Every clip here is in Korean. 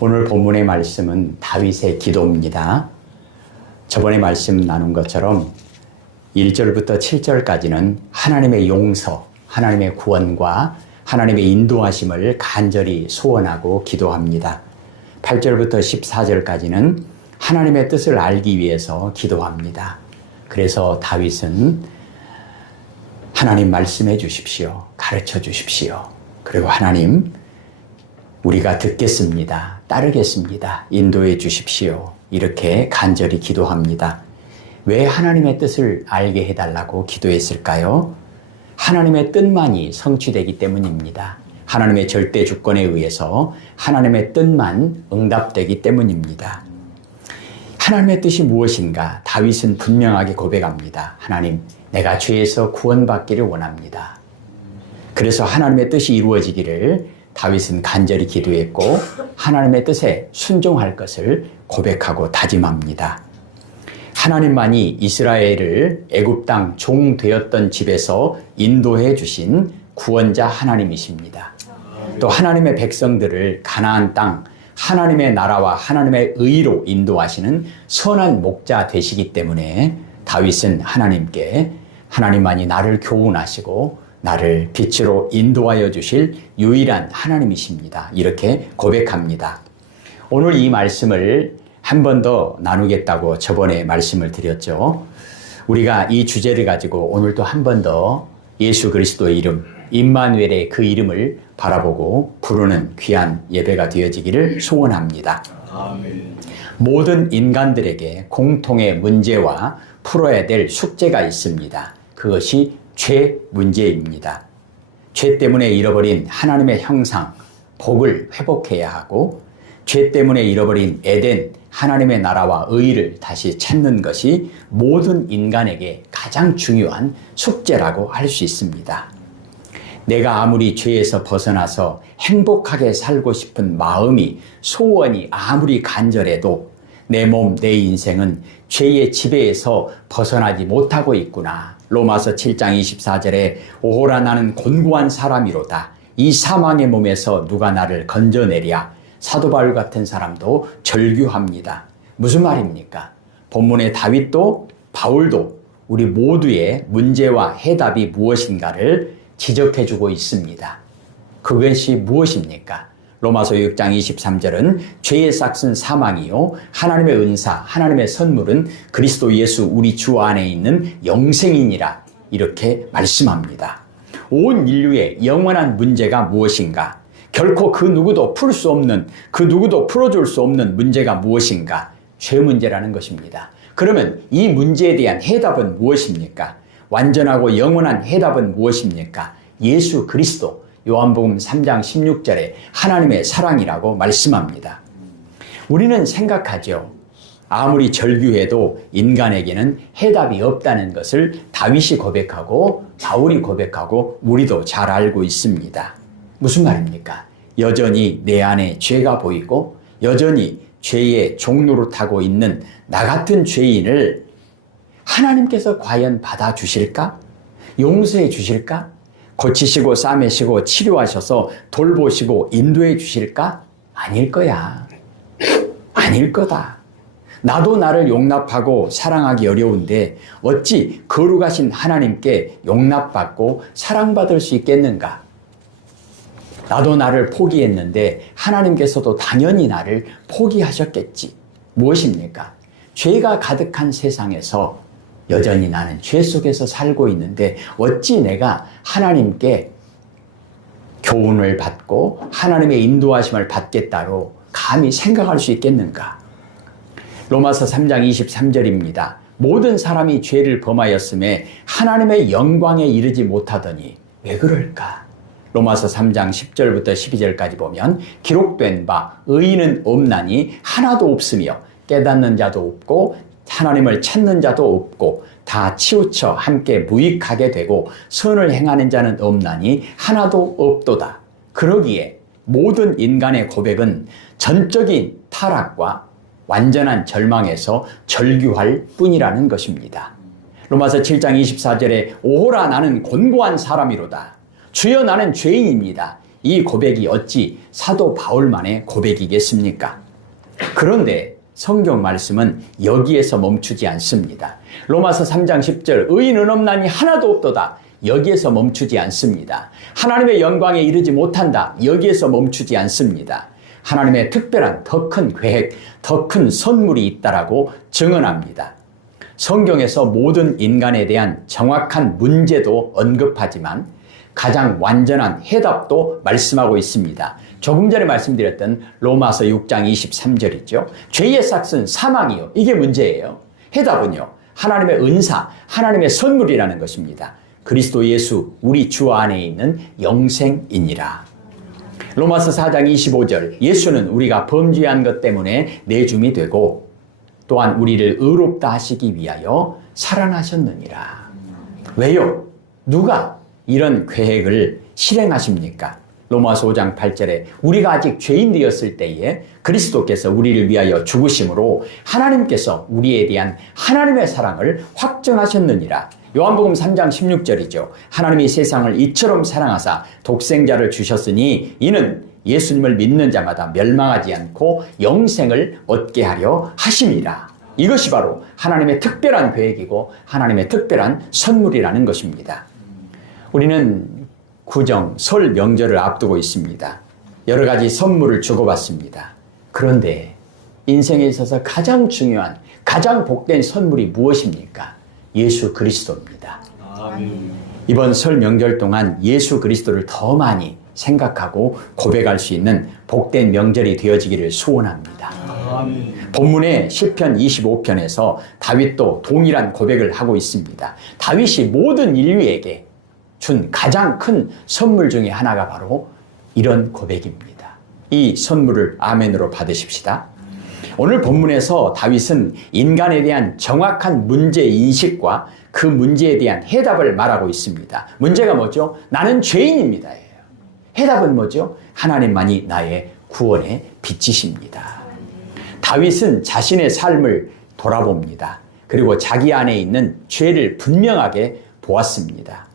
오늘 본문의 말씀은 다윗의 기도입니다. 저번에 말씀 나눈 것처럼 1절부터 7절까지는 하나님의 용서, 하나님의 구원과 하나님의 인도하심을 간절히 소원하고 기도합니다. 8절부터 14절까지는 하나님의 뜻을 알기 위해서 기도합니다. 그래서 다윗은 하나님 말씀해 주십시오. 가르쳐 주십시오. 그리고 하나님, 우리가 듣겠습니다. 따르겠습니다. 인도해 주십시오. 이렇게 간절히 기도합니다. 왜 하나님의 뜻을 알게 해달라고 기도했을까요? 하나님의 뜻만이 성취되기 때문입니다. 하나님의 절대 주권에 의해서 하나님의 뜻만 응답되기 때문입니다. 하나님의 뜻이 무엇인가? 다윗은 분명하게 고백합니다. 하나님, 내가 죄에서 구원받기를 원합니다. 그래서 하나님의 뜻이 이루어지기를 다윗은 간절히 기도했고 하나님의 뜻에 순종할 것을 고백하고 다짐합니다. 하나님만이 이스라엘을 애굽 땅 종 되었던 집에서 인도해 주신 구원자 하나님이십니다. 또 하나님의 백성들을 가나안 땅 하나님의 나라와 하나님의 의로 인도하시는 선한 목자 되시기 때문에 다윗은 하나님께 하나님만이 나를 교훈하시고 나를 빛으로 인도하여 주실 유일한 하나님이십니다. 이렇게 고백합니다. 오늘 이 말씀을 한 번 더 나누겠다고 저번에 말씀을 드렸죠. 우리가 이 주제를 가지고 오늘도 한 번 더 예수 그리스도의 이름, 임마누엘의 그 이름을 바라보고 부르는 귀한 예배가 되어지기를 소원합니다. 아멘. 모든 인간들에게 공통의 문제와 풀어야 될 숙제가 있습니다. 그것이 죄 문제입니다. 죄 때문에 잃어버린 하나님의 형상, 복을 회복해야 하고 죄 때문에 잃어버린 에덴, 하나님의 나라와 의를 다시 찾는 것이 모든 인간에게 가장 중요한 숙제라고 할 수 있습니다. 내가 아무리 죄에서 벗어나서 행복하게 살고 싶은 마음이, 소원이 아무리 간절해도 내 몸, 내 인생은 죄의 지배에서 벗어나지 못하고 있구나. 로마서 7장 24절에 오호라 나는 곤고한 사람이로다. 이 사망의 몸에서 누가 나를 건져내랴. 사도 바울 같은 사람도 절규합니다. 무슨 말입니까? 본문의 다윗도 바울도 우리 모두의 문제와 해답이 무엇인가를 지적해주고 있습니다. 그것이 무엇입니까? 로마서 6장 23절은 죄의 싹은 사망이요 하나님의 은사, 하나님의 선물은 그리스도 예수 우리 주 안에 있는 영생이니라 이렇게 말씀합니다. 온 인류의 영원한 문제가 무엇인가? 결코 그 누구도 풀 수 없는, 그 누구도 풀어줄 수 없는 문제가 무엇인가? 죄 문제라는 것입니다. 그러면 이 문제에 대한 해답은 무엇입니까? 완전하고 영원한 해답은 무엇입니까? 예수 그리스도, 요한복음 3장 16절에 하나님의 사랑이라고 말씀합니다. 우리는 생각하죠. 아무리 절규해도 인간에게는 해답이 없다는 것을 다윗이 고백하고 바울이 고백하고 우리도 잘 알고 있습니다. 무슨 말입니까? 여전히 내 안에 죄가 보이고 여전히 죄의 종노릇하고 있는 나 같은 죄인을 하나님께서 과연 받아주실까? 용서해 주실까? 고치시고 싸매시고 치료하셔서 돌보시고 인도해 주실까? 아닐 거야. 아닐 거다. 나도 나를 용납하고 사랑하기 어려운데 어찌 거룩하신 하나님께 용납받고 사랑받을 수 있겠는가? 나도 나를 포기했는데 하나님께서도 당연히 나를 포기하셨겠지. 무엇입니까? 죄가 가득한 세상에서 여전히 나는 죄 속에서 살고 있는데 어찌 내가 하나님께 교훈을 받고 하나님의 인도하심을 받겠다고 감히 생각할 수 있겠는가? 로마서 3장 23절입니다. 모든 사람이 죄를 범하였음에 하나님의 영광에 이르지 못하더니 왜 그럴까? 로마서 3장 10절부터 12절까지 보면 기록된 바 의인은 없나니 하나도 없으며 깨닫는 자도 없고 하나님을 찾는 자도 없고 다 치우쳐 함께 무익하게 되고 선을 행하는 자는 없나니 하나도 없도다. 그러기에 모든 인간의 고백은 전적인 타락과 완전한 절망에서 절규할 뿐이라는 것입니다. 로마서 7장 24절에 오호라 나는 곤고한 사람이로다. 주여 나는 죄인입니다. 이 고백이 어찌 사도 바울만의 고백이겠습니까? 그런데 성경 말씀은 여기에서 멈추지 않습니다. 로마서 3장 10절 의인은 없나니 하나도 없도다. 여기에서 멈추지 않습니다. 하나님의 영광에 이르지 못한다. 여기에서 멈추지 않습니다. 하나님의 특별한 더 큰 계획, 더 큰 선물이 있다라고 증언합니다. 성경에서 모든 인간에 대한 정확한 문제도 언급하지만 가장 완전한 해답도 말씀하고 있습니다. 조금 전에 말씀드렸던 로마서 6장 23절이죠. 죄의 삭은 사망이요. 이게 문제예요. 해답은요. 하나님의 은사, 하나님의 선물이라는 것입니다. 그리스도 예수 우리 주 안에 있는 영생이니라. 로마서 4장 25절 예수는 우리가 범죄한 것 때문에 내줌이 되고 또한 우리를 의롭다 하시기 위하여 살아나셨느니라. 왜요? 누가 이런 계획을 실행하십니까? 로마서 5장 8절에 우리가 아직 죄인 되었을 때에 그리스도께서 우리를 위하여 죽으심으로 하나님께서 우리에 대한 하나님의 사랑을 확정하셨느니라. 요한복음 3장 16절이죠. 하나님이 세상을 이처럼 사랑하사 독생자를 주셨으니 이는 예수님을 믿는 자마다 멸망하지 않고 영생을 얻게 하려 하심이라. 이것이 바로 하나님의 특별한 계획이고 하나님의 특별한 선물이라는 것입니다. 우리는 구정, 설 명절을 앞두고 있습니다. 여러 가지 선물을 주고받습니다. 그런데 인생에 있어서 가장 중요한, 가장 복된 선물이 무엇입니까? 예수 그리스도입니다. 아멘. 이번 설 명절 동안 예수 그리스도를 더 많이 생각하고 고백할 수 있는 복된 명절이 되어지기를 소원합니다. 아멘. 본문의 시편 25편에서 다윗도 동일한 고백을 하고 있습니다. 다윗이 모든 인류에게 준 가장 큰 선물 중에 하나가 바로 이런 고백입니다. 이 선물을 아멘으로 받으십시다. 오늘 본문에서 다윗은 인간에 대한 정확한 문제 인식과 그 문제에 대한 해답을 말하고 있습니다. 문제가 뭐죠? 나는 죄인입니다. 해답은 뭐죠? 하나님만이 나의 구원의 빛이십니다. 다윗은 자신의 삶을 돌아봅니다. 그리고 자기 안에 있는 죄를 분명하게 보았습니다.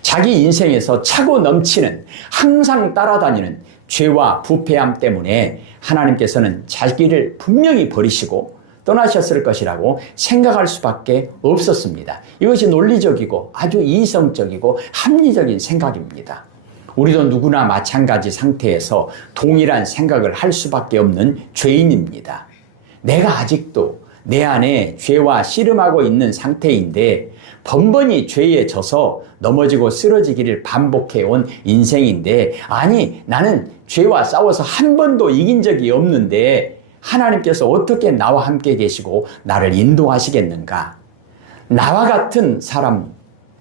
자기 인생에서 차고 넘치는, 항상 따라다니는 죄와 부패함 때문에 하나님께서는 자기를 분명히 버리시고 떠나셨을 것이라고 생각할 수밖에 없었습니다. 이것이 논리적이고 아주 이성적이고 합리적인 생각입니다. 우리도 누구나 마찬가지 상태에서 동일한 생각을 할 수밖에 없는 죄인입니다. 내가 아직도 내 안에 죄와 씨름하고 있는 상태인데 번번이 죄에 져서 넘어지고 쓰러지기를 반복해온 인생인데, 아니 나는 죄와 싸워서 한 번도 이긴 적이 없는데 하나님께서 어떻게 나와 함께 계시고 나를 인도하시겠는가? 나와 같은 사람,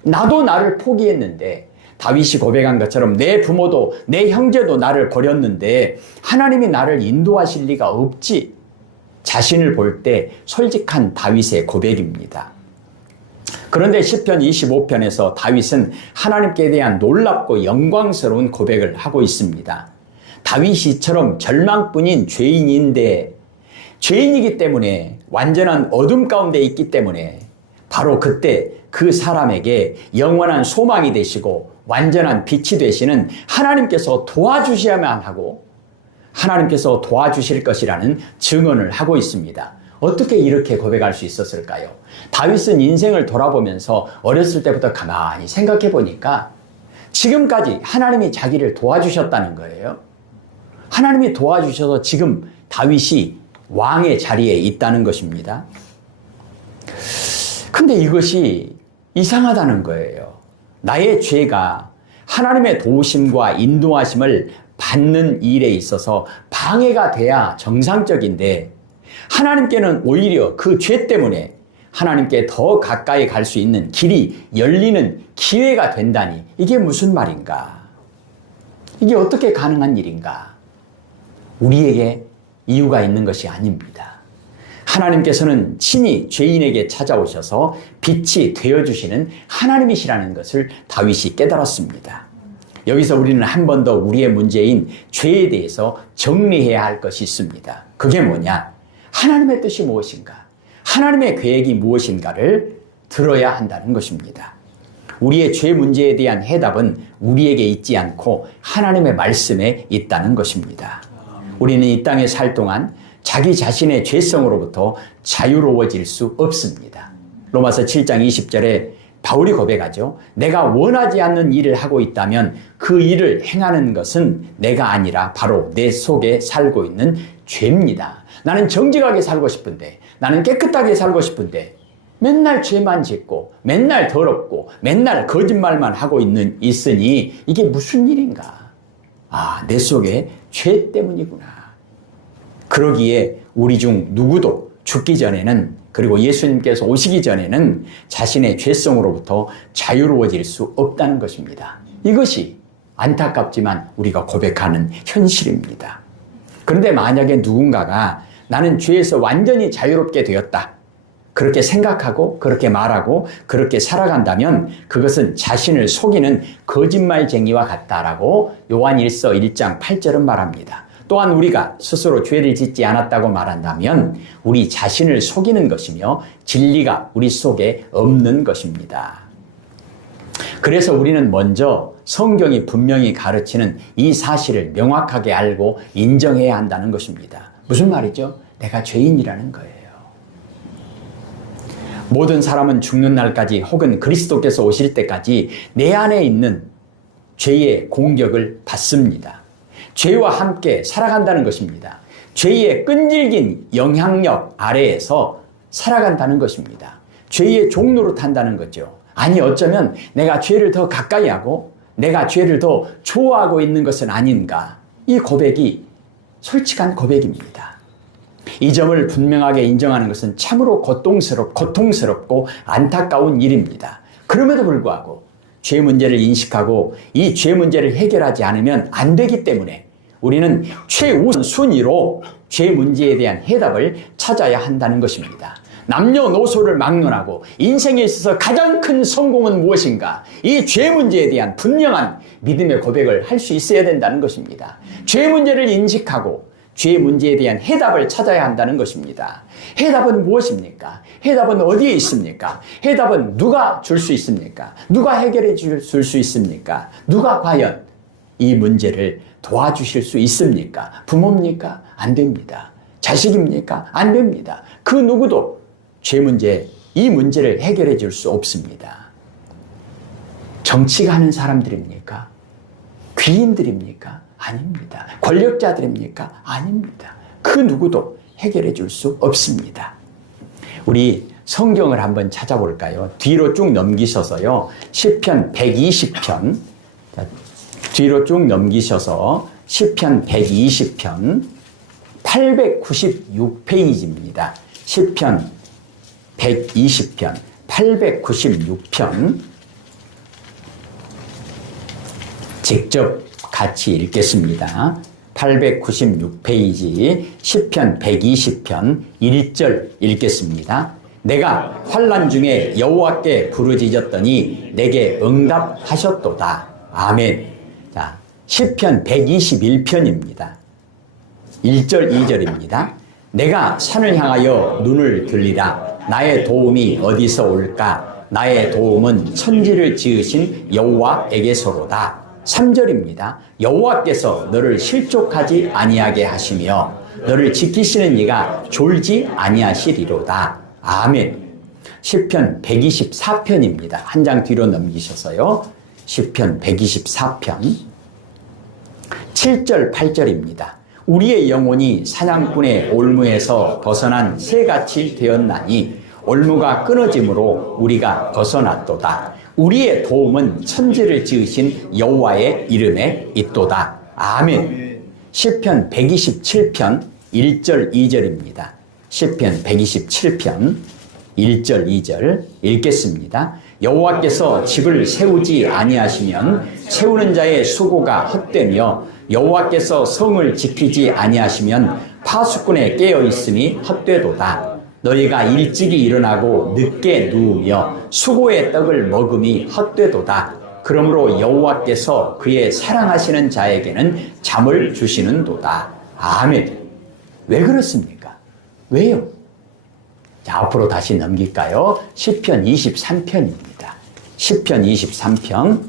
나도 나를 포기했는데 다윗이 고백한 것처럼 내 부모도 내 형제도 나를 버렸는데 하나님이 나를 인도하실 리가 없지. 자신을 볼 때 솔직한 다윗의 고백입니다. 그런데 시편 25편에서 다윗은 하나님께 대한 놀랍고 영광스러운 고백을 하고 있습니다. 다윗이처럼 절망뿐인 죄인인데, 죄인이기 때문에, 완전한 어둠 가운데 있기 때문에 바로 그때 그 사람에게 영원한 소망이 되시고 완전한 빛이 되시는 하나님께서 도와주셔야만 하고 하나님께서 도와주실 것이라는 증언을 하고 있습니다. 어떻게 이렇게 고백할 수 있었을까요? 다윗은 인생을 돌아보면서 어렸을 때부터 가만히 생각해 보니까 지금까지 하나님이 자기를 도와주셨다는 거예요. 하나님이 도와주셔서 지금 다윗이 왕의 자리에 있다는 것입니다. 근데 이것이 이상하다는 거예요. 나의 죄가 하나님의 도우심과 인도하심을 받는 일에 있어서 방해가 돼야 정상적인데 하나님께는 오히려 그 죄 때문에 하나님께 더 가까이 갈 수 있는 길이 열리는 기회가 된다니, 이게 무슨 말인가? 이게 어떻게 가능한 일인가? 우리에게 이유가 있는 것이 아닙니다. 하나님께서는 친히 죄인에게 찾아오셔서 빛이 되어주시는 하나님이시라는 것을 다윗이 깨달았습니다. 여기서 우리는 한 번 더 우리의 문제인 죄에 대해서 정리해야 할 것이 있습니다. 그게 뭐냐? 하나님의 뜻이 무엇인가? 하나님의 계획이 무엇인가를 들어야 한다는 것입니다. 우리의 죄 문제에 대한 해답은 우리에게 있지 않고 하나님의 말씀에 있다는 것입니다. 우리는 이 땅에 살 동안 자기 자신의 죄성으로부터 자유로워질 수 없습니다. 로마서 7장 20절에 바울이 고백하죠. 내가 원하지 않는 일을 하고 있다면 그 일을 행하는 것은 내가 아니라 바로 내 속에 살고 있는 죄입니다. 나는 정직하게 살고 싶은데, 나는 깨끗하게 살고 싶은데 맨날 죄만 짓고 맨날 더럽고 맨날 거짓말만 하고 있으니 이게 무슨 일인가? 아, 내 속에 죄 때문이구나. 그러기에 우리 중 누구도 죽기 전에는, 그리고 예수님께서 오시기 전에는 자신의 죄성으로부터 자유로워질 수 없다는 것입니다. 이것이 안타깝지만 우리가 고백하는 현실입니다. 그런데 만약에 누군가가 나는 죄에서 완전히 자유롭게 되었다, 그렇게 생각하고 그렇게 말하고 그렇게 살아간다면 그것은 자신을 속이는 거짓말쟁이와 같다라고 요한일서 1장 8절은 말합니다. 또한 우리가 스스로 죄를 짓지 않았다고 말한다면 우리 자신을 속이는 것이며 진리가 우리 속에 없는 것입니다. 그래서 우리는 먼저 성경이 분명히 가르치는 이 사실을 명확하게 알고 인정해야 한다는 것입니다. 무슨 말이죠? 내가 죄인이라는 거예요. 모든 사람은 죽는 날까지 혹은 그리스도께서 오실 때까지 내 안에 있는 죄의 공격을 받습니다. 죄와 함께 살아간다는 것입니다. 죄의 끈질긴 영향력 아래에서 살아간다는 것입니다. 죄의 종로로 탄다는 거죠. 아니, 어쩌면 내가 죄를 더 가까이 하고 내가 죄를 더 좋아하고 있는 것은 아닌가. 이 고백이 솔직한 고백입니다. 이 점을 분명하게 인정하는 것은 참으로 고통스럽고 안타까운 일입니다. 그럼에도 불구하고 죄 문제를 인식하고 이 죄 문제를 해결하지 않으면 안 되기 때문에 우리는 최우선순위로 죄 문제에 대한 해답을 찾아야 한다는 것입니다. 남녀노소를 막론하고 인생에 있어서 가장 큰 성공은 무엇인가? 이 죄 문제에 대한 분명한 믿음의 고백을 할 수 있어야 된다는 것입니다. 죄 문제를 인식하고 죄 문제에 대한 해답을 찾아야 한다는 것입니다. 해답은 무엇입니까? 해답은 어디에 있습니까? 해답은 누가 줄 수 있습니까? 누가 해결해 줄 수 있습니까? 누가 과연 이 문제를 도와주실 수 있습니까? 부모입니까? 안 됩니다. 자식입니까? 안 됩니다. 그 누구도 죄 문제, 이 문제를 해결해 줄 수 없습니다. 정치가 하는 사람들입니까? 귀인들입니까? 아닙니다. 권력자들입니까? 아닙니다. 그 누구도 해결해 줄 수 없습니다. 우리 성경을 한번 찾아볼까요? 뒤로 쭉 넘기셔서요. 시편 120편, 뒤로 쭉 넘기셔서 시편 120편 896페이지입니다. 시편 120편 896편 직접 같이 읽겠습니다. 896페이지 시편 120편 1절 읽겠습니다. 내가 환난 중에 여호와께 부르짖었더니 내게 응답하셨도다. 아멘. 자, 시편 121편입니다. 1절 2절입니다. 내가 산을 향하여 눈을 들리라. 나의 도움이 어디서 올까? 나의 도움은 천지를 지으신 여호와에게서로다. 3절입니다. 여호와께서 너를 실족하지 아니하게 하시며 너를 지키시는 이가 졸지 아니하시리로다. 아멘. 시편 124편입니다. 한 장 뒤로 넘기셔서요. 시편 124편 7절 8절입니다. 우리의 영혼이 사냥꾼의 올무에서 벗어난 새같이 되었나니 올무가 끊어짐으로 우리가 벗어났도다. 우리의 도움은 천지를 지으신 여호와의 이름에 있도다. 아멘. 시편 127편 1절 2절입니다. 시편 127편 1절 2절 읽겠습니다. 여호와께서 집을 세우지 아니하시면 세우는 자의 수고가 헛되며 여호와께서 성을 지키지 아니하시면 파수꾼에 깨어 있음이 헛되도다. 너희가 일찍이 일어나고 늦게 누우며 수고의 떡을 먹음이 헛되도다. 그러므로 여호와께서 그의 사랑하시는 자에게는 잠을 주시는도다. 아멘. 왜 그렇습니까? 왜요? 자, 앞으로 다시 넘길까요? 시편 23편입니다. 시편 23편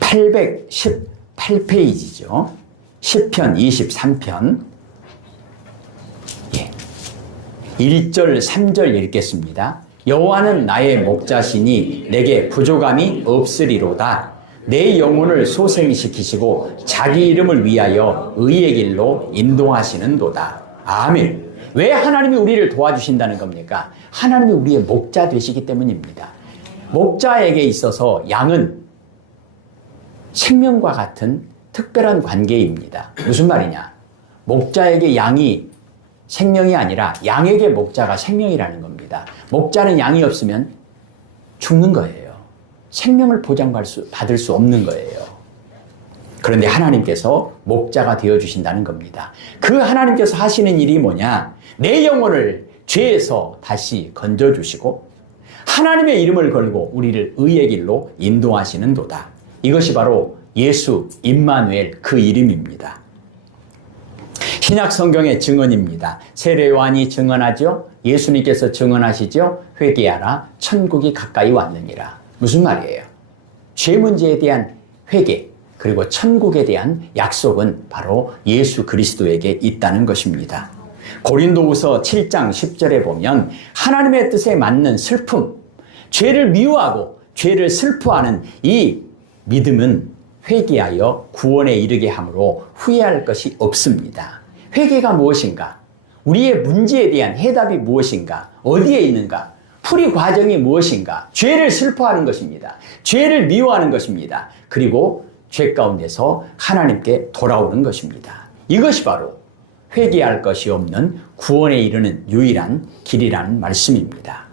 818페이지죠. 시편 23편 1절 3절 읽겠습니다. 여호와는 나의 목자시니 내게 부족함이 없으리로다. 내 영혼을 소생시키시고 자기 이름을 위하여 의의 길로 인도하시는도다. 아멘. 왜 하나님이 우리를 도와주신다는 겁니까? 하나님이 우리의 목자 되시기 때문입니다. 목자에게 있어서 양은 생명과 같은 특별한 관계입니다. 무슨 말이냐? 목자에게 양이 생명이 아니라 양에게 목자가 생명이라는 겁니다. 목자는 양이 없으면 죽는 거예요. 생명을 받을 수 없는 거예요. 그런데 하나님께서 목자가 되어주신다는 겁니다. 그 하나님께서 하시는 일이 뭐냐? 내 영혼을 죄에서 다시 건져주시고 하나님의 이름을 걸고 우리를 의의 길로 인도하시는 도다. 이것이 바로 예수 임마누엘 그 이름입니다. 신약 성경의 증언입니다. 세례 요한이 증언하죠. 예수님께서 증언하시죠. 회개하라 천국이 가까이 왔느니라. 무슨 말이에요? 죄 문제에 대한 회개 그리고 천국에 대한 약속은 바로 예수 그리스도에게 있다는 것입니다. 고린도후서 7장 10절에 보면 하나님의 뜻에 맞는 슬픔, 죄를 미워하고 죄를 슬퍼하는 이 믿음은 회개하여 구원에 이르게 하므로 후회할 것이 없습니다. 회개가 무엇인가? 우리의 문제에 대한 해답이 무엇인가? 어디에 있는가? 풀이 과정이 무엇인가? 죄를 슬퍼하는 것입니다. 죄를 미워하는 것입니다. 그리고 죄 가운데서 하나님께 돌아오는 것입니다. 이것이 바로 회개할 것이 없는 구원에 이르는 유일한 길이라는 말씀입니다.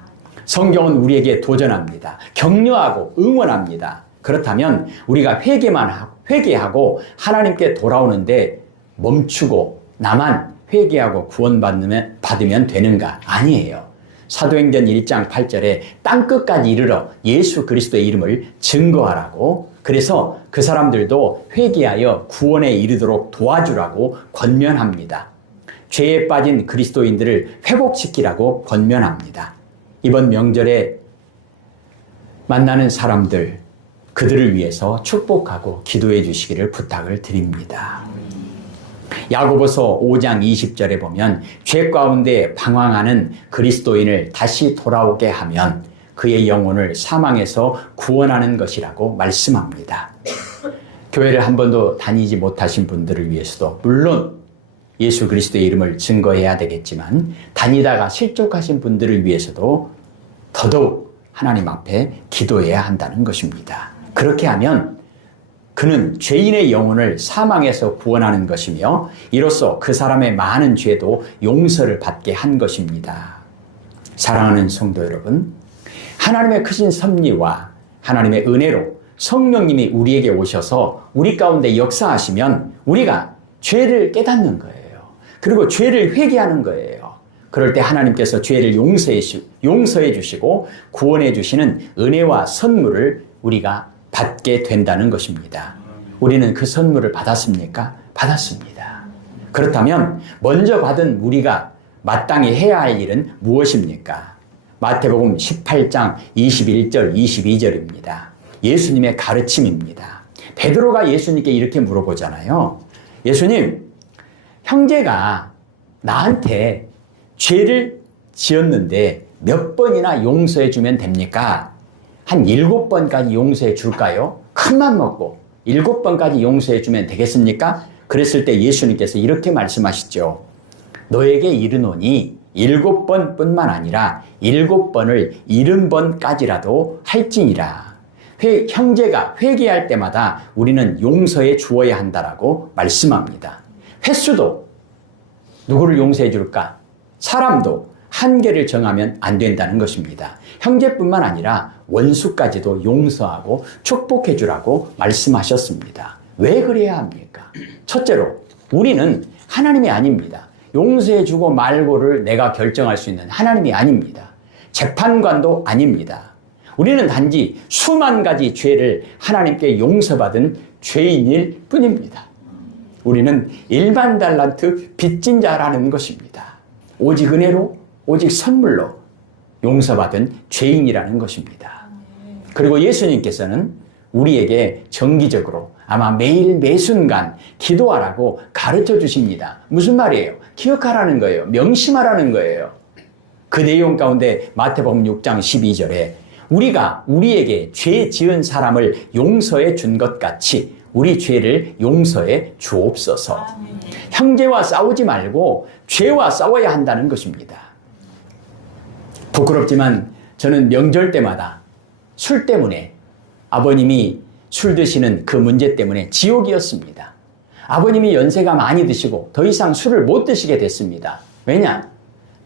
성경은 우리에게 도전합니다. 격려하고 응원합니다. 그렇다면 우리가 회개하고 하나님께 돌아오는데 멈추고 나만 회개하고 구원받으면 되는가? 아니에요. 사도행전 1장 8절에 땅끝까지 이르러 예수 그리스도의 이름을 증거하라고, 그래서 그 사람들도 회개하여 구원에 이르도록 도와주라고 권면합니다. 죄에 빠진 그리스도인들을 회복시키라고 권면합니다. 이번 명절에 만나는 사람들, 그들을 위해서 축복하고 기도해 주시기를 부탁을 드립니다. 야고보서 5장 20절에 보면 죄 가운데 방황하는 그리스도인을 다시 돌아오게 하면 그의 영혼을 사망에서 구원하는 것이라고 말씀합니다. 교회를 한 번도 다니지 못하신 분들을 위해서도 물론 예수 그리스도의 이름을 증거해야 되겠지만 다니다가 실족하신 분들을 위해서도 더더욱 하나님 앞에 기도해야 한다는 것입니다. 그렇게 하면 그는 죄인의 영혼을 사망에서 구원하는 것이며 이로써 그 사람의 많은 죄도 용서를 받게 한 것입니다. 사랑하는 성도 여러분, 하나님의 크신 섭리와 하나님의 은혜로 성령님이 우리에게 오셔서 우리 가운데 역사하시면 우리가 죄를 깨닫는 거예요. 그리고 죄를 회개하는 거예요. 그럴 때 하나님께서 죄를 용서해 주시고 구원해 주시는 은혜와 선물을 우리가 받게 된다는 것입니다. 우리는 그 선물을 받았습니까? 받았습니다. 그렇다면 먼저 받은 우리가 마땅히 해야 할 일은 무엇입니까? 마태복음 18장 21절 22절입니다. 예수님의 가르침입니다. 베드로가 예수님께 이렇게 물어보잖아요. 예수님, 형제가 나한테 죄를 지었는데 몇 번이나 용서해 주면 됩니까? 한 7번까지 용서해 줄까요? 큰맘 먹고 7번까지 용서해 주면 되겠습니까? 그랬을 때 예수님께서 이렇게 말씀하시죠. 너에게 이르노니 7번뿐만 아니라 7번을 70번까지라도 할지니라. 형제가 회개할 때마다 우리는 용서해 주어야 한다라고 말씀합니다. 횟수도 누구를 용서해 줄까? 사람도 한계를 정하면 안 된다는 것입니다. 형제뿐만 아니라 원수까지도 용서하고 축복해 주라고 말씀하셨습니다. 왜 그래야 합니까? 첫째로 우리는 하나님이 아닙니다. 용서해 주고 말고를 내가 결정할 수 있는 하나님이 아닙니다. 재판관도 아닙니다. 우리는 단지 수만 가지 죄를 하나님께 용서받은 죄인일 뿐입니다. 우리는 1만 달란트 빚진 자라는 것입니다. 오직 은혜로, 오직 선물로 용서받은 죄인이라는 것입니다. 그리고 예수님께서는 우리에게 정기적으로 아마 매일 매순간 기도하라고 가르쳐 주십니다. 무슨 말이에요? 기억하라는 거예요. 명심하라는 거예요. 그 내용 가운데 마태복음 6장 12절에 우리가 우리에게 죄 지은 사람을 용서해 준 것 같이 우리 죄를 용서해 주옵소서. 형제와 싸우지 말고 죄와 싸워야 한다는 것입니다. 부끄럽지만 저는 명절 때마다 술 때문에 아버님이 술 드시는 그 문제 때문에 지옥이었습니다. 아버님이 연세가 많이 드시고 더 이상 술을 못 드시게 됐습니다. 왜냐?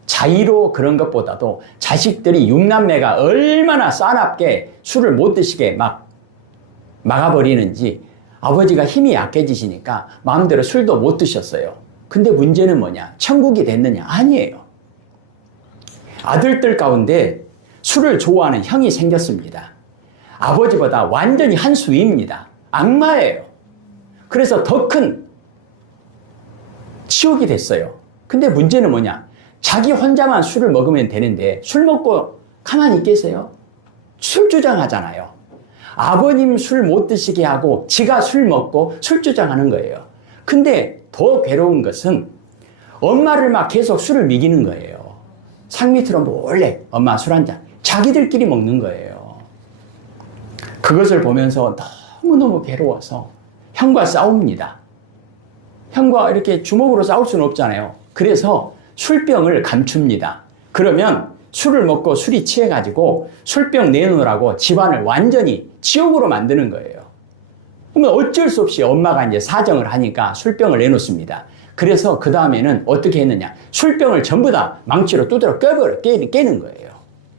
자의로 그런 것보다도 자식들이 6남매가 얼마나 싸납게 술을 못 드시게 막아버리는지 아버지가 힘이 약해지시니까 마음대로 술도 못 드셨어요. 근데 문제는 뭐냐? 천국이 됐느냐? 아니에요. 아들들 가운데 술을 좋아하는 형이 생겼습니다. 아버지보다 완전히 한 수 위입니다. 악마예요. 그래서 더 큰 치욕이 됐어요. 근데 문제는 뭐냐? 자기 혼자만 술을 먹으면 되는데 술 먹고 가만히 있겠어요? 술 주장하잖아요. 아버님 술 못 드시게 하고 지가 술 먹고 술 주장하는 거예요. 근데 더 괴로운 것은 엄마를 막 계속 술을 먹이는 거예요. 상 밑으로 몰래 엄마 술 한 잔. 자기들끼리 먹는 거예요. 그것을 보면서 너무너무 괴로워서 형과 싸웁니다. 형과 이렇게 주먹으로 싸울 수는 없잖아요. 그래서 술병을 감춥니다. 그러면 술을 먹고 술이 취해가지고 술병 내놓으라고 집안을 완전히 지옥으로 만드는 거예요. 그러면 어쩔 수 없이 엄마가 이제 사정을 하니까 술병을 내놓습니다. 그래서 그 다음에는 어떻게 했느냐. 술병을 전부 다 망치로 두드려 깨는 거예요.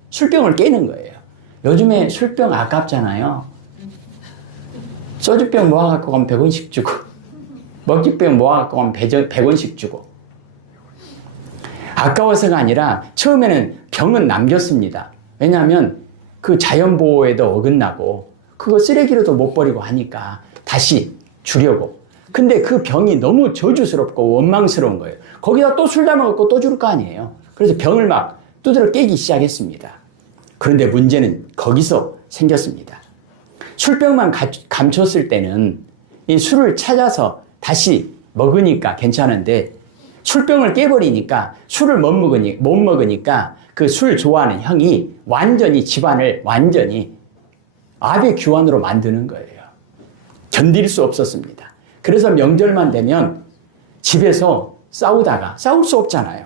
술병을 깨는 거예요. 요즘에 술병 아깝잖아요. 소주병 모아갖고 가면 100원씩 주고, 먹기병 모아갖고 가면 100원씩 주고. 아까워서가 아니라 처음에는 병은 남겼습니다. 왜냐하면 그 자연보호에도 어긋나고 그거 쓰레기로도 못 버리고 하니까 다시 주려고. 근데 그 병이 너무 저주스럽고 원망스러운 거예요. 거기다 또 술 담아갖고 또 줄 거 아니에요. 그래서 병을 막 두드려 깨기 시작했습니다. 그런데 문제는 거기서 생겼습니다. 술병만 감췄을 때는 이 술을 찾아서 다시 먹으니까 괜찮은데 술병을 깨버리니까 술을 못 먹으니까 그 술 좋아하는 형이 완전히 집안을 완전히 아베 규환으로 만드는 거예요. 견딜 수 없었습니다. 그래서 명절만 되면 집에서 싸우다가 싸울 수 없잖아요.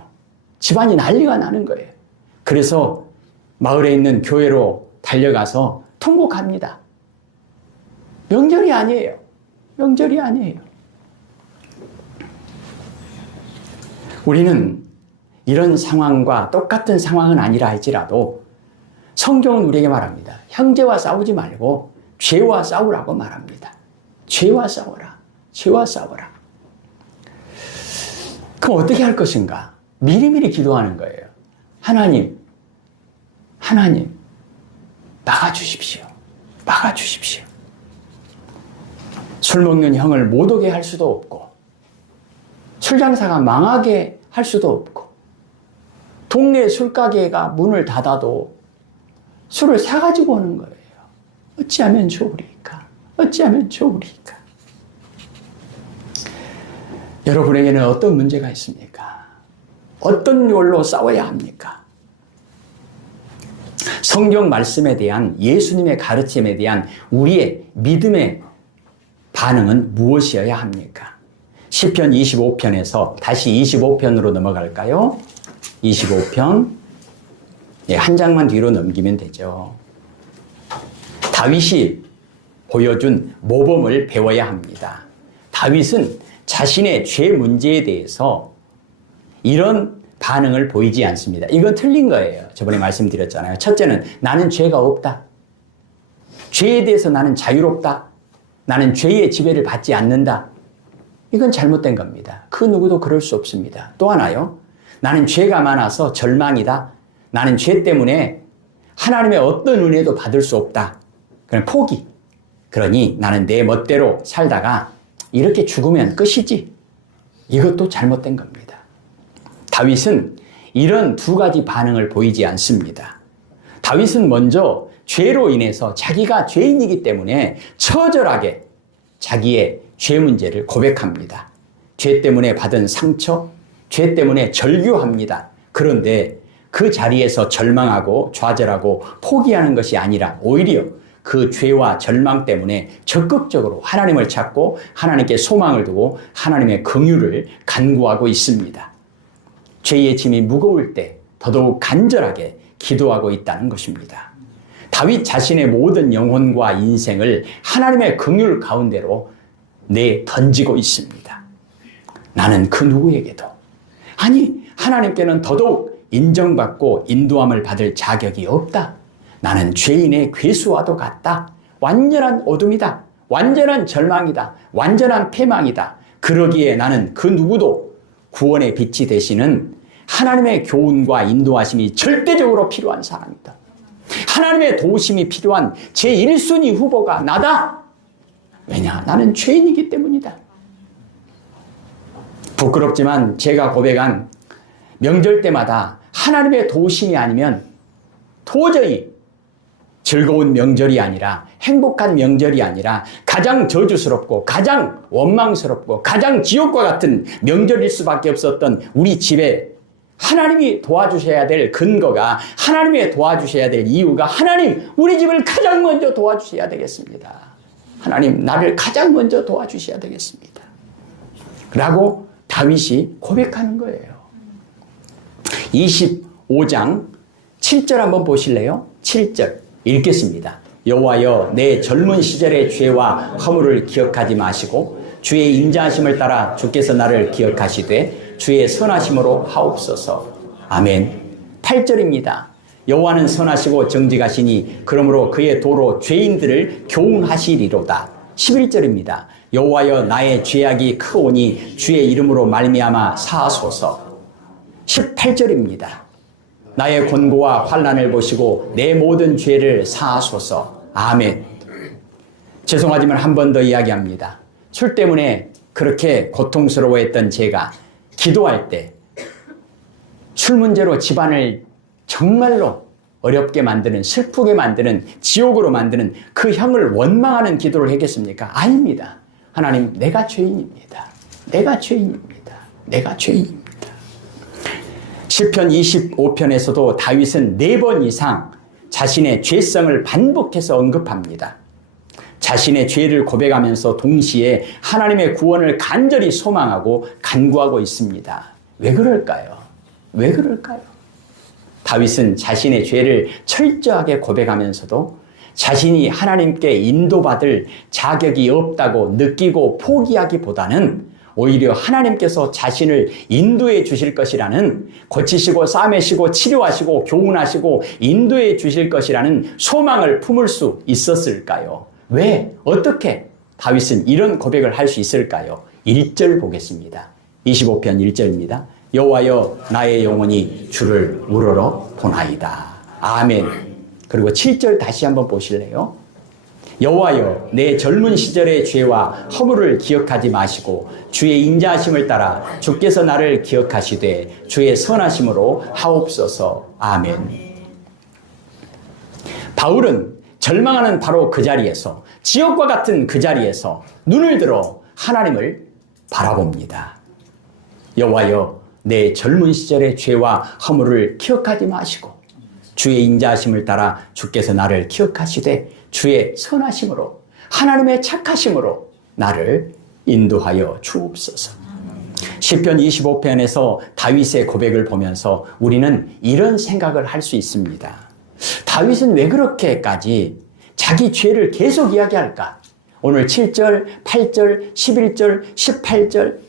집안이 난리가 나는 거예요. 그래서 마을에 있는 교회로 달려가서 통곡합니다. 명절이 아니에요. 명절이 아니에요. 우리는 이런 상황과 똑같은 상황은 아니라 할지라도 성경은 우리에게 말합니다. 형제와 싸우지 말고 죄와 싸우라고 말합니다. 죄와 싸워라. 죄와 싸워라. 그럼 어떻게 할 것인가? 미리미리 기도하는 거예요. 하나님, 막아주십시오. 막아주십시오. 술 먹는 형을 못 오게 할 수도 없고, 술 장사가 망하게 할 수도 없고, 동네 술가게가 문을 닫아도 술을 사가지고 오는 거예요. 어찌하면 좋으리까? 어찌하면 좋으리까? 여러분에게는 어떤 문제가 있습니까? 어떤 걸로 싸워야 합니까? 성경 말씀에 대한 예수님의 가르침에 대한 우리의 믿음의 반응은 무엇이어야 합니까? 시편 25편에서 다시 25편으로 넘어갈까요? 25편. 한 장만 뒤로 넘기면 되죠. 다윗이 보여준 모범을 배워야 합니다. 다윗은 자신의 죄 문제에 대해서 이런 반응을 보이지 않습니다. 이건 틀린 거예요. 저번에 말씀드렸잖아요. 첫째는 나는 죄가 없다. 죄에 대해서 나는 자유롭다. 나는 죄의 지배를 받지 않는다. 이건 잘못된 겁니다. 그 누구도 그럴 수 없습니다. 또 하나요. 나는 죄가 많아서 절망이다. 나는 죄 때문에 하나님의 어떤 은혜도 받을 수 없다. 그럼 포기. 그러니 나는 내 멋대로 살다가 이렇게 죽으면 끝이지. 이것도 잘못된 겁니다. 다윗은 이런 두 가지 반응을 보이지 않습니다. 다윗은 먼저 죄로 인해서 자기가 죄인이기 때문에 처절하게 자기의 죄 문제를 고백합니다. 죄 때문에 받은 상처, 죄 때문에 절규합니다. 그런데 그 자리에서 절망하고 좌절하고 포기하는 것이 아니라 오히려 그 죄와 절망 때문에 적극적으로 하나님을 찾고 하나님께 소망을 두고 하나님의 긍휼을 간구하고 있습니다. 죄의 짐이 무거울 때 더더욱 간절하게 기도하고 있다는 것입니다. 다윗 자신의 모든 영혼과 인생을 하나님의 긍휼 가운데로 던지고 있습니다. 나는 그 누구에게도, 아니 하나님께는 더더욱 인정받고 인도함을 받을 자격이 없다. 나는 죄인의 괴수와도 같다. 완전한 어둠이다. 완전한 절망이다. 완전한 패망이다. 그러기에 나는 그 누구도 구원의 빛이 되시는 하나님의 교훈과 인도하심이 절대적으로 필요한 사람이다. 하나님의 도우심이 필요한 제1순위 후보가 나다. 왜냐? 나는 죄인이기 때문이다. 부끄럽지만 제가 고백한 명절 때마다 하나님의 도우심이 아니면 도저히 즐거운 명절이 아니라, 행복한 명절이 아니라 가장 저주스럽고 가장 원망스럽고 가장 지옥과 같은 명절일 수밖에 없었던 우리 집에 하나님이 도와주셔야 될 근거가, 하나님이 도와주셔야 될 이유가, 하나님 우리 집을 가장 먼저 도와주셔야 되겠습니다. 하나님 나를 가장 먼저 도와주셔야 되겠습니다. 라고 다윗이 고백하는 거예요. 25장 7절 한번 보실래요? 7절 읽겠습니다. 여호와여, 내 젊은 시절의 죄와 허물을 기억하지 마시고 주의 인자하심을 따라 주께서 나를 기억하시되 주의 선하심으로 하옵소서. 아멘. 8절입니다. 여호와는 선하시고 정직하시니 그러므로 그의 도로 죄인들을 교훈하시리로다. 11절입니다. 여호와여, 나의 죄악이 크오니 주의 이름으로 말미암아 사하소서. 18절입니다. 나의 곤고와 환난을 보시고 내 모든 죄를 사하소서. 아멘. 죄송하지만 한 번 더 이야기합니다. 술 때문에 그렇게 고통스러워했던 제가 기도할 때 술 문제로 집안을 정말로 어렵게 만드는, 슬프게 만드는, 지옥으로 만드는 그 형을 원망하는 기도를 했겠습니까? 아닙니다. 하나님, 내가 죄인입니다. 내가 죄인입니다. 내가 죄인입니다. 시편 25편에서도 다윗은 4번 이상 자신의 죄성을 반복해서 언급합니다. 자신의 죄를 고백하면서 동시에 하나님의 구원을 간절히 소망하고 간구하고 있습니다. 왜 그럴까요? 왜 그럴까요? 다윗은 자신의 죄를 철저하게 고백하면서도 자신이 하나님께 인도받을 자격이 없다고 느끼고 포기하기보다는 오히려 하나님께서 자신을 인도해 주실 것이라는, 고치시고 싸매시고 치료하시고 교훈하시고 인도해 주실 것이라는 소망을 품을 수 있었을까요? 왜? 어떻게 다윗은 이런 고백을 할 수 있을까요? 1절 보겠습니다. 25편 1절입니다. 여호와여, 나의 영혼이 주를 우러러 보나이다. 아멘. 그리고 7절 다시 한번 보실래요? 여호와여, 내 젊은 시절의 죄와 허물을 기억하지 마시고 주의 인자하심을 따라 주께서 나를 기억하시되 주의 선하심으로 하옵소서. 아멘. 바울은 절망하는 바로 그 자리에서, 지옥과 같은 그 자리에서 눈을 들어 하나님을 바라봅니다. 여호와여, 내 젊은 시절의 죄와 허물을 기억하지 마시고 주의 인자하심을 따라 주께서 나를 기억하시되 주의 선하심으로, 하나님의 착하심으로 나를 인도하여 주옵소서. 시편 25편에서 다윗의 고백을 보면서 우리는 이런 생각을 할 수 있습니다. 다윗은 왜 그렇게까지 자기 죄를 계속 이야기할까? 오늘 7절, 8절, 11절, 18절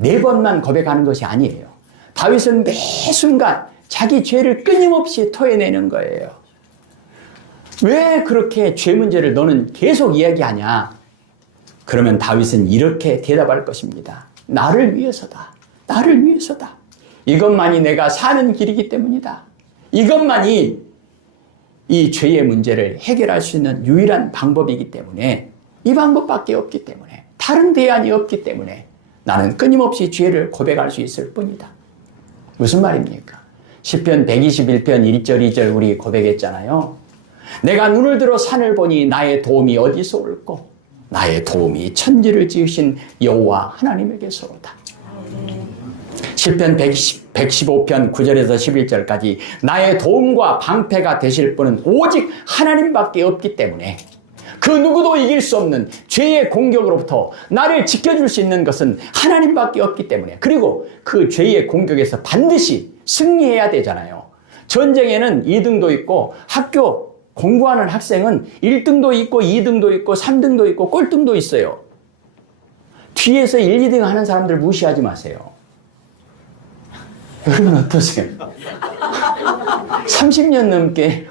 4번만 고백하는 것이 아니에요. 다윗은 매 순간 자기 죄를 끊임없이 토해내는 거예요. 왜 그렇게 죄 문제를 너는 계속 이야기하냐? 그러면 다윗은 이렇게 대답할 것입니다. 나를 위해서다. 나를 위해서다. 이것만이 내가 사는 길이기 때문이다. 이것만이 이 죄의 문제를 해결할 수 있는 유일한 방법이기 때문에, 이 방법밖에 없기 때문에 다른 대안이 없기 때문에 나는 끊임없이 죄를 고백할 수 있을 뿐이다. 무슨 말입니까? 시편 121편 1절 2절 우리 고백했잖아요. 내가 눈을 들어 산을 보니 나의 도움이 어디서 올꼬? 나의 도움이 천지를 지으신 여호와 하나님에게서로다. 시편 115편 9절에서 11절까지 나의 도움과 방패가 되실 분은 오직 하나님밖에 없기 때문에 그 누구도 이길 수 없는 죄의 공격으로부터 나를 지켜줄 수 있는 것은 하나님밖에 없기 때문에, 그리고 그 죄의 공격에서 반드시 승리해야 되잖아요. 전쟁에는 2등도 있고 학교 공부하는 학생은 1등도 있고 2등도 있고 3등도 있고 꼴등도 있어요. 뒤에서 1, 2등 하는 사람들 무시하지 마세요. 여러분 어떠세요? 30년 넘게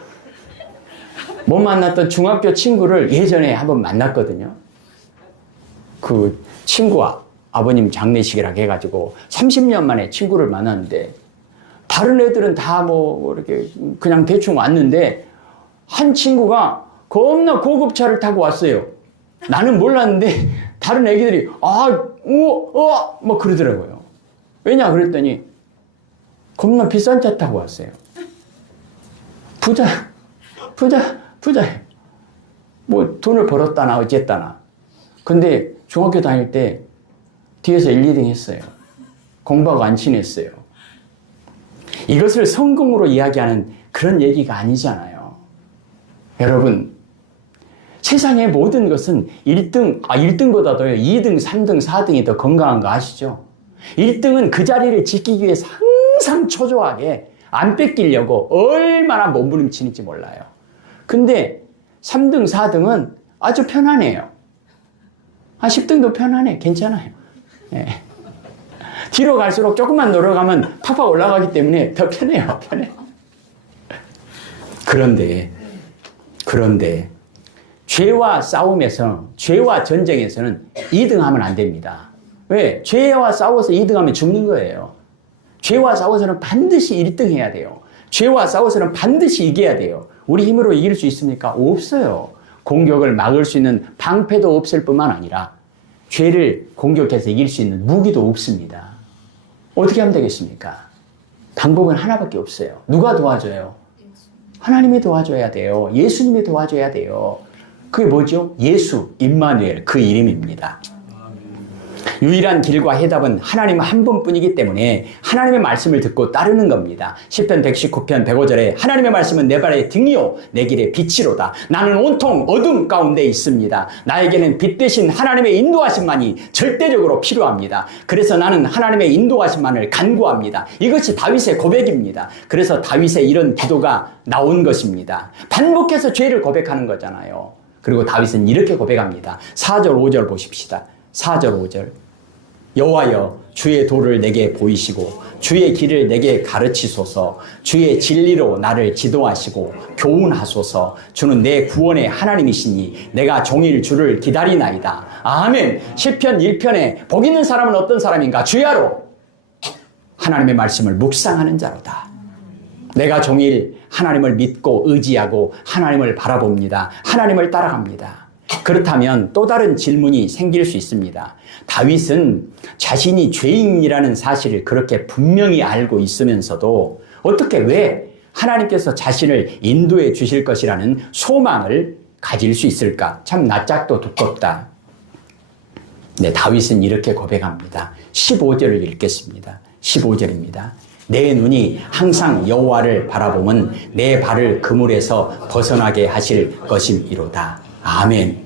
못 만났던 중학교 친구를 예전에 한번 만났거든요. 그 친구와 아버님 장례식이라고 해가지고 30년 만에 친구를 만났는데, 다른 애들은 다 뭐 이렇게 그냥 대충 왔는데 한 친구가 겁나 고급차를 타고 왔어요. 나는 몰랐는데 다른 애기들이 뭐 그러더라고요. 왜냐 그랬더니 겁나 비싼 차 타고 왔어요. 부자예요. 뭐 돈을 벌었다나 어쨌다나. 근데 중학교 다닐 때 뒤에서 1, 2등 했어요. 공부하고 안 친했어요. 이것을 성공으로 이야기하는 그런 얘기가 아니잖아요. 여러분, 세상의 모든 것은 1등보다도 2등, 3등, 4등이 더 건강한 거 아시죠? 1등은 그 자리를 지키기 위해서 항상 초조하게 안 뺏기려고 얼마나 몸부림치는지 몰라요. 근데 3등, 4등은 아주 편안해요. 10등도 편안해. 괜찮아요. 네. 뒤로 갈수록 조금만 내려가면 팍팍 올라가기 때문에 더 편해요. 그런데 죄와 싸움에서, 죄와 전쟁에서는 2등 하면 안 됩니다. 왜? 죄와 싸워서 2등 하면 죽는 거예요. 죄와 싸워서는 반드시 1등 해야 돼요. 죄와 싸워서는 반드시 이겨야 돼요. 우리 힘으로 이길 수 있습니까? 없어요. 공격을 막을 수 있는 방패도 없을 뿐만 아니라 죄를 공격해서 이길 수 있는 무기도 없습니다. 어떻게 하면 되겠습니까? 방법은 하나밖에 없어요. 누가 도와줘요? 하나님이 도와줘야 돼요. 예수님이 도와줘야 돼요. 그게 뭐죠? 예수, 임마누엘, 그 이름입니다. 유일한 길과 해답은 하나님 한 분뿐이기 때문에 하나님의 말씀을 듣고 따르는 겁니다. 시편 119편 105절에 하나님의 말씀은 내 발의 등이요 내 길의 빛이로다. 나는 온통 어둠 가운데 있습니다. 나에게는 빛 대신 하나님의 인도하심만이 절대적으로 필요합니다. 그래서 나는 하나님의 인도하심만을 간구합니다. 이것이 다윗의 고백입니다. 그래서 다윗의 이런 기도가 나온 것입니다. 반복해서 죄를 고백하는 거잖아요. 그리고 다윗은 이렇게 고백합니다. 4절 5절 보십시다. 4절 5절 여호와여 주의 도를 내게 보이시고 주의 길을 내게 가르치소서. 주의 진리로 나를 지도하시고 교훈하소서. 주는 내 구원의 하나님이시니 내가 종일 주를 기다리나이다. 아멘. 시편 1편에 복 있는 사람은 어떤 사람인가? 주야로 하나님의 말씀을 묵상하는 자로다. 내가 종일 하나님을 믿고 의지하고 하나님을 바라봅니다. 하나님을 따라갑니다. 그렇다면 또 다른 질문이 생길 수 있습니다. 다윗은 자신이 죄인이라는 사실을 그렇게 분명히 알고 있으면서도 어떻게 왜 하나님께서 자신을 인도해 주실 것이라는 소망을 가질 수 있을까? 참 낯짝도 두껍다. 네, 다윗은 이렇게 고백합니다. 15절을 읽겠습니다. 15절입니다. 내 눈이 항상 여호와를 바라보면 내 발을 그물에서 벗어나게 하실 것임이로다. 아멘.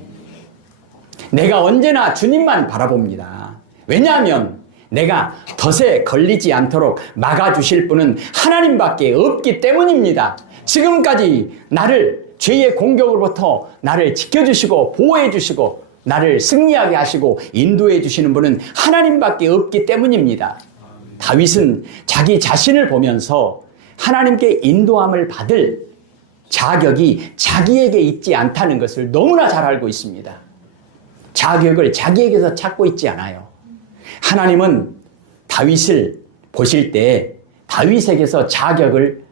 내가 언제나 주님만 바라봅니다. 왜냐하면 내가 덫에 걸리지 않도록 막아주실 분은 하나님밖에 없기 때문입니다. 지금까지 나를 죄의 공격으로부터 나를 지켜주시고 보호해주시고 나를 승리하게 하시고 인도해 주시는 분은 하나님밖에 없기 때문입니다. 다윗은 자기 자신을 보면서 하나님께 인도함을 받을 자격이 자기에게 있지 않다는 것을 너무나 잘 알고 있습니다. 자격을 자기에게서 찾고 있지 않아요. 하나님은 다윗을 보실 때 다윗에게서 자격을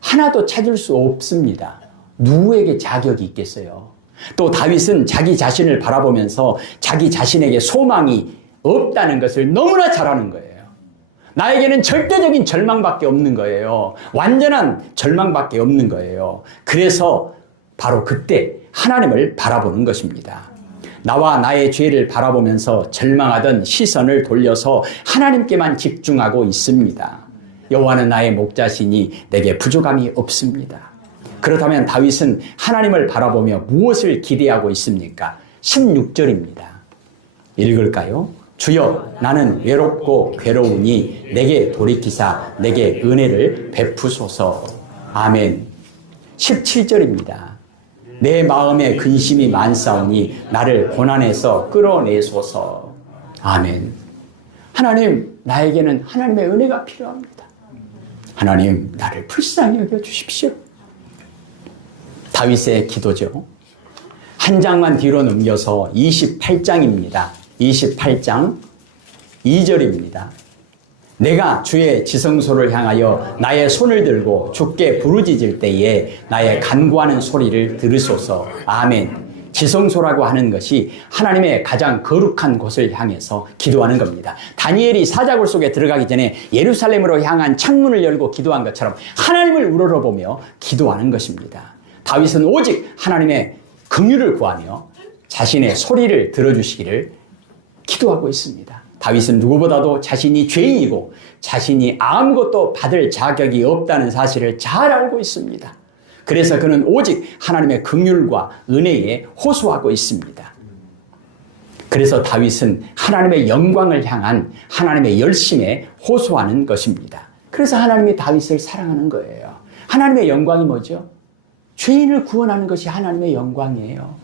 하나도 찾을 수 없습니다. 누구에게 자격이 있겠어요? 또 다윗은 자기 자신을 바라보면서 자기 자신에게 소망이 없다는 것을 너무나 잘 아는 거예요. 나에게는 절대적인 절망밖에 없는 거예요. 완전한 절망밖에 없는 거예요. 그래서 바로 그때 하나님을 바라보는 것입니다. 나와 나의 죄를 바라보면서 절망하던 시선을 돌려서 하나님께만 집중하고 있습니다. 여호와는 나의 목자시니 내게 부족함이 없습니다. 그렇다면 다윗은 하나님을 바라보며 무엇을 기대하고 있습니까? 16절입니다. 읽을까요? 주여, 나는 외롭고 괴로우니 내게 돌이키사 내게 은혜를 베푸소서. 아멘. 17절입니다. 내 마음에 근심이 많사오니 나를 고난에서 끌어내소서. 아멘. 하나님, 나에게는 하나님의 은혜가 필요합니다. 하나님, 나를 불쌍히 여겨주십시오. 다윗의 기도죠. 한 장만 뒤로 넘겨서 28장입니다. 28장 2절입니다. 내가 주의 지성소를 향하여 나의 손을 들고 주께 부르짖을 때에 나의 간구하는 소리를 들으소서. 아멘. 지성소라고 하는 것이 하나님의 가장 거룩한 곳을 향해서 기도하는 겁니다. 다니엘이 사자굴 속에 들어가기 전에 예루살렘으로 향한 창문을 열고 기도한 것처럼 하나님을 우러러보며 기도하는 것입니다. 다윗은 오직 하나님의 긍휼을 구하며 자신의 소리를 들어주시기를 기도하고 있습니다. 다윗은 누구보다도 자신이 죄인이고 자신이 아무것도 받을 자격이 없다는 사실을 잘 알고 있습니다. 그래서 그는 오직 하나님의 긍휼과 은혜에 호소하고 있습니다. 그래서 다윗은 하나님의 영광을 향한 하나님의 열심에 호소하는 것입니다. 그래서 하나님이 다윗을 사랑하는 거예요. 하나님의 영광이 뭐죠? 죄인을 구원하는 것이 하나님의 영광이에요.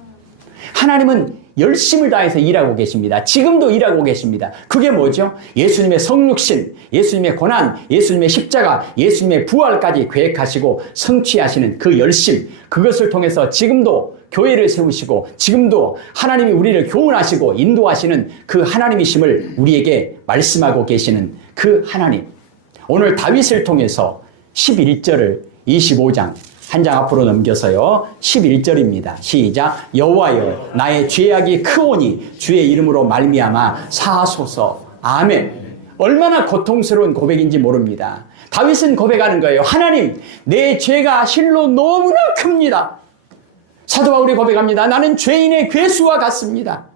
하나님은 열심을 다해서 일하고 계십니다. 지금도 일하고 계십니다. 그게 뭐죠? 예수님의 성육신, 예수님의 고난, 예수님의 십자가, 예수님의 부활까지 계획하시고 성취하시는 그 열심, 그것을 통해서 지금도 교회를 세우시고 지금도 하나님이 우리를 교훈하시고 인도하시는 그 하나님이심을 우리에게 말씀하고 계시는 그 하나님. 오늘 다윗을 통해서 11절을 25장 한 장 앞으로 넘겨서요. 11절입니다. 시작. 여호와여, 나의 죄악이 크오니 주의 이름으로 말미암아 사하소서. 아멘. 얼마나 고통스러운 고백인지 모릅니다. 다윗은 고백하는 거예요. 하나님, 내 죄가 실로 너무나 큽니다. 사도 바울이 고백합니다. 나는 죄인의 괴수와 같습니다.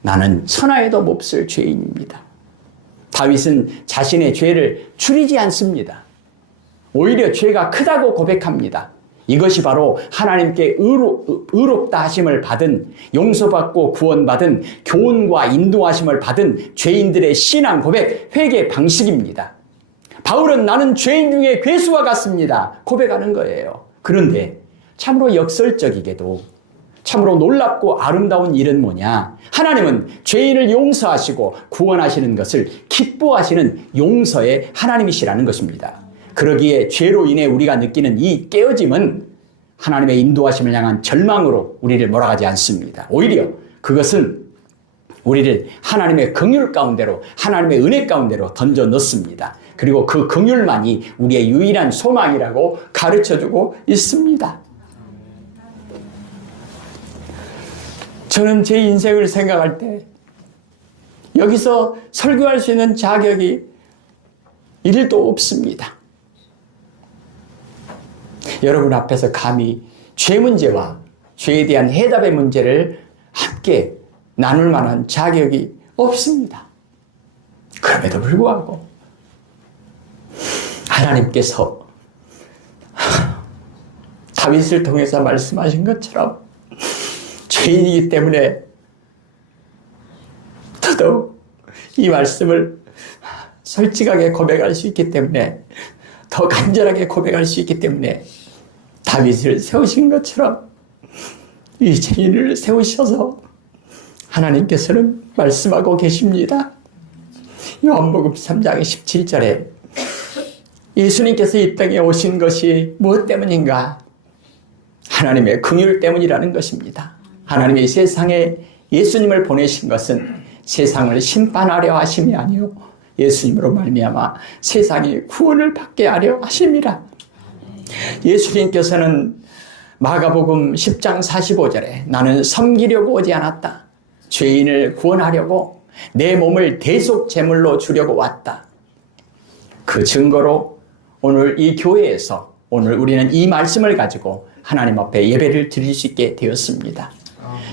나는 천하에도 몹쓸 죄인입니다. 다윗은 자신의 죄를 줄이지 않습니다. 오히려 죄가 크다고 고백합니다. 이것이 바로 하나님께 의롭다 하심을 받은, 용서받고 구원받은, 교훈과 인도하심을 받은 죄인들의 신앙 고백, 회개 방식입니다. 바울은 나는 죄인 중에 괴수와 같습니다. 고백하는 거예요. 그런데 참으로 역설적이게도 참으로 놀랍고 아름다운 일은 뭐냐? 하나님은 죄인을 용서하시고 구원하시는 것을 기뻐하시는 용서의 하나님이시라는 것입니다. 그러기에 죄로 인해 우리가 느끼는 이 깨어짐은 하나님의 인도하심을 향한 절망으로 우리를 몰아가지 않습니다. 오히려 그것은 우리를 하나님의 긍휼 가운데로, 하나님의 은혜 가운데로 던져 넣습니다. 그리고 그 긍휼만이 우리의 유일한 소망이라고 가르쳐주고 있습니다. 저는 제 인생을 생각할 때 여기서 설교할 수 있는 자격이 1도 없습니다. 여러분 앞에서 감히 죄 문제와 죄에 대한 해답의 문제를 함께 나눌 만한 자격이 없습니다. 그럼에도 불구하고 하나님께서 다윗을 통해서 말씀하신 것처럼 죄인이기 때문에 더더욱 이 말씀을 솔직하게 고백할 수 있기 때문에, 더 간절하게 고백할 수 있기 때문에 다윗을 세우신 것처럼 이 죄인을 세우셔서 하나님께서는 말씀하고 계십니다. 요한복음 3장 17절에 예수님께서 이 땅에 오신 것이 무엇 때문인가? 하나님의 긍휼 때문이라는 것입니다. 하나님의 세상에 예수님을 보내신 것은 세상을 심판하려 하심이 아니요 예수님으로 말미암아 세상이 구원을 받게 하려 하심이라. 예수님께서는 마가복음 10장 45절에 나는 섬기려고 오지 않았다. 죄인을 구원하려고 내 몸을 대속 제물로 주려고 왔다. 그 증거로 오늘 이 교회에서 오늘 우리는 이 말씀을 가지고 하나님 앞에 예배를 드릴 수 있게 되었습니다.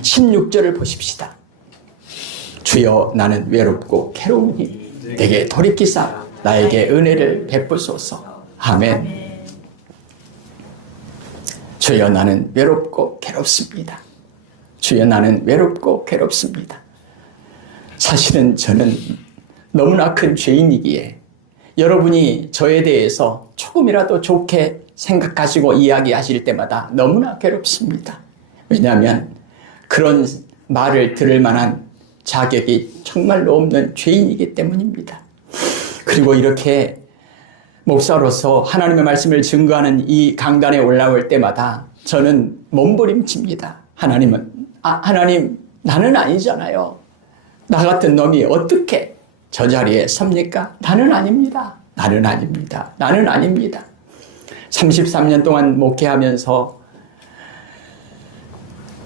16절을 보십시다. 주여 나는 외롭고 괴로우니 내게 돌이키사 나에게 은혜를 베푸소서. 아멘. 주여 나는 외롭고 괴롭습니다. 주여 나는 외롭고 괴롭습니다. 사실은 저는 너무나 큰 죄인이기에 여러분이 저에 대해서 조금이라도 좋게 생각하시고 이야기하실 때마다 너무나 괴롭습니다. 왜냐하면 그런 말을 들을 만한 자격이 정말로 없는 죄인이기 때문입니다. 그리고 이렇게 목사로서 하나님의 말씀을 증거하는 이 강단에 올라올 때마다 저는 몸부림칩니다. 하나님 나는 아니잖아요. 나 같은 놈이 어떻게 저 자리에 섭니까? 나는 아닙니다. 나는 아닙니다. 나는 아닙니다. 33년 동안 목회하면서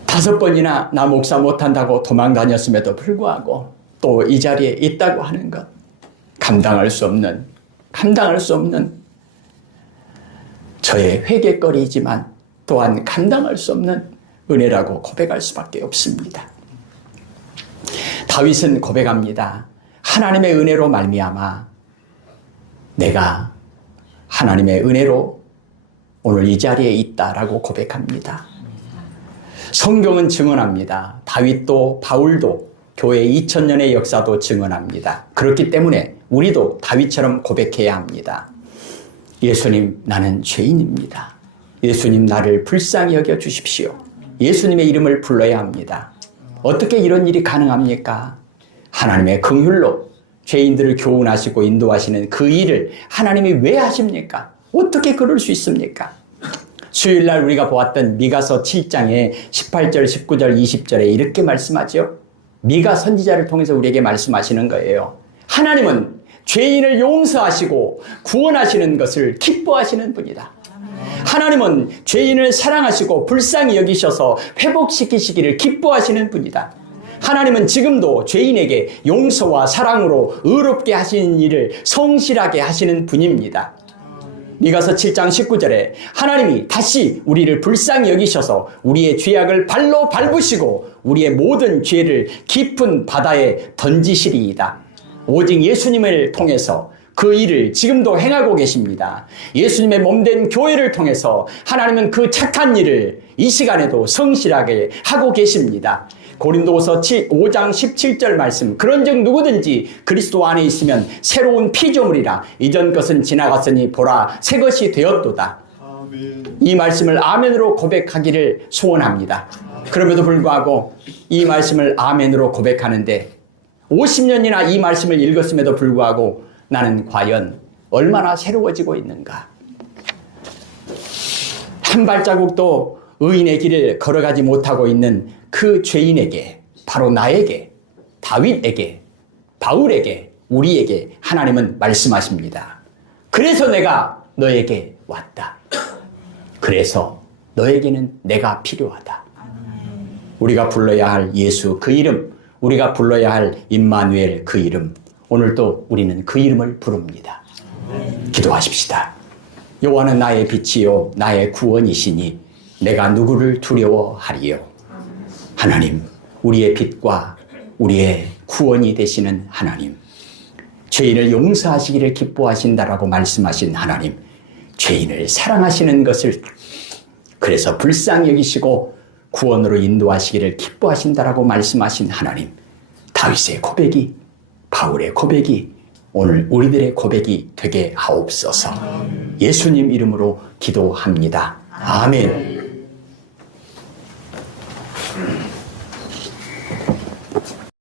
5번이나 나 목사 못한다고 도망 다녔음에도 불구하고 또 이 자리에 있다고 하는 것 감당할 수 없는 저의 회개거리이지만 또한 감당할 수 없는 은혜라고 고백할 수밖에 없습니다. 다윗은 고백합니다. 하나님의 은혜로 말미암아 내가 하나님의 은혜로 오늘 이 자리에 있다라고 고백합니다. 성경은 증언합니다. 다윗도 바울도 교회 2000년의 역사도 증언합니다. 그렇기 때문에 우리도 다윗처럼 고백해야 합니다. 예수님, 나는 죄인입니다. 예수님, 나를 불쌍히 여겨 주십시오. 예수님의 이름을 불러야 합니다. 어떻게 이런 일이 가능합니까? 하나님의 긍휼로 죄인들을 교훈하시고 인도하시는 그 일을 하나님이 왜 하십니까? 어떻게 그럴 수 있습니까? 수요일날 우리가 보았던 미가서 7장에 18절, 19절, 20절에 이렇게 말씀하죠. 미가 선지자를 통해서 우리에게 말씀하시는 거예요. 하나님은 죄인을 용서하시고 구원하시는 것을 기뻐하시는 분이다. 하나님은 죄인을 사랑하시고 불쌍히 여기셔서 회복시키시기를 기뻐하시는 분이다. 하나님은 지금도 죄인에게 용서와 사랑으로 의롭게 하시는 일을 성실하게 하시는 분입니다. 미가서 7장 19절에 하나님이 다시 우리를 불쌍히 여기셔서 우리의 죄악을 발로 밟으시고 우리의 모든 죄를 깊은 바다에 던지시리이다. 오직 예수님을 통해서 그 일을 지금도 행하고 계십니다. 예수님의 몸된 교회를 통해서 하나님은 그 착한 일을 이 시간에도 성실하게 하고 계십니다. 고린도후서 5장 17절 말씀, 그런즉 누구든지 그리스도 안에 있으면 새로운 피조물이라 이전 것은 지나갔으니 보라 새 것이 되었도다. 아멘. 이 말씀을 아멘으로 고백하기를 소원합니다. 그럼에도 불구하고 이 말씀을 아멘으로 고백하는데 50년이나 이 말씀을 읽었음에도 불구하고 나는 과연 얼마나 새로워지고 있는가? 한 발자국도 의인의 길을 걸어가지 못하고 있는 그 죄인에게, 바로 나에게, 다윗에게, 바울에게, 우리에게 하나님은 말씀하십니다. 그래서 내가 너에게 왔다. 그래서 너에게는 내가 필요하다. 우리가 불러야 할 예수 그 이름, 우리가 불러야 할 임마누엘 그 이름, 오늘도 우리는 그 이름을 부릅니다. 기도하십시다. 여호와는 나의 빛이요 나의 구원이시니 내가 누구를 두려워하리요. 하나님, 우리의 빛과 우리의 구원이 되시는 하나님, 죄인을 용서하시기를 기뻐하신다라고 말씀하신 하나님, 죄인을 사랑하시는 것을 그래서 불쌍히 여기시고 구원으로 인도하시기를 기뻐하신다라고 말씀하신 하나님, 다윗의 고백이, 바울의 고백이 오늘 우리들의 고백이 되게 하옵소서. 예수님 이름으로 기도합니다. 아멘.